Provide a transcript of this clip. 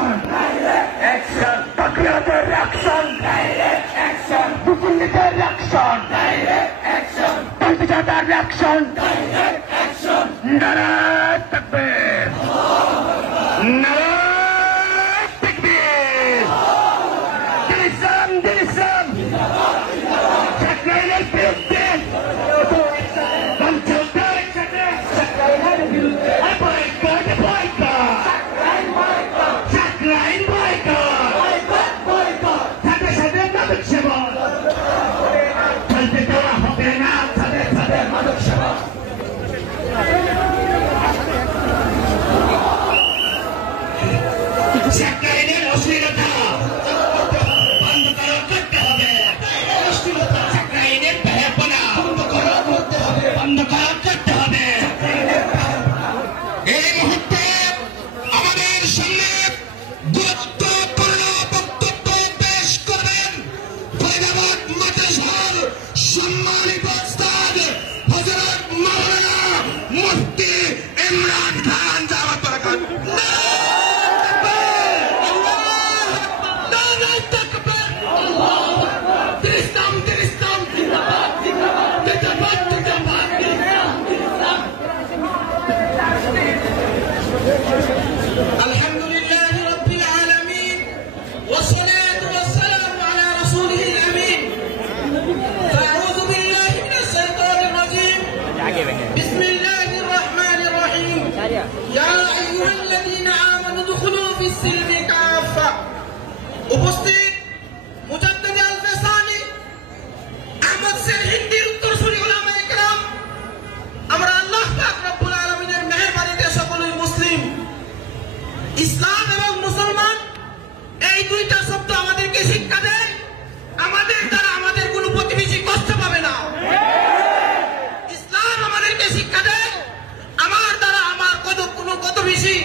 Action, action, তাকবীরের action, action, দুর্নীতির action, action, পাল্টিজাতার action, action, নারায়ে তাকবীর, নারায়ে তাকবীর, দিলিসাম দিলিসাম, চাকরাইলের বিরুদ্ধে চাকরাইলের অশ্লীলতা বন্ধ করতে হবে, চাকরাইলের বেহায়াপনা বন্ধ করতে হবে। এই মুহূর্তে আমাদের সামনে গুরুত্বপূর্ণ বক্তব্য পেশ করবেন ফরিদাবাদ মাদ্রাসার সম্মানিত উস্তাদ হযরত মাওলানা মুফতি ইমরান খান দাওয়াত বরকত। الحمد لله رب العالمين والصلاة والسلام على رسوله الأمين فأعوذ بالله من الشيطان الرجيم بسم الله الرحمن الرحيم يا أيها الذين آمنوا ادخلوا في السلم كافة উপস্থিত মুজাদ্দিদ আল-ফেসানি আহমদ সের হিন্দির উত্তরসূরি উলামায়ে কেরাম, আমরা আল্লাহ পাক রব্বুল আলামিনের মেহেরবানিতে সকলেই মুসলিম। ইসলাম এবং মুসলমান এই দুইটা শব্দ আমাদেরকে শিক্ষা দেয় আমাদের দ্বারা আমাদের কোনো প্রতিবেশী কষ্ট পাবে না। ইসলাম আমাদেরকে শিক্ষা দেয় আমার দ্বারা আমার কোনো প্রতিবেশী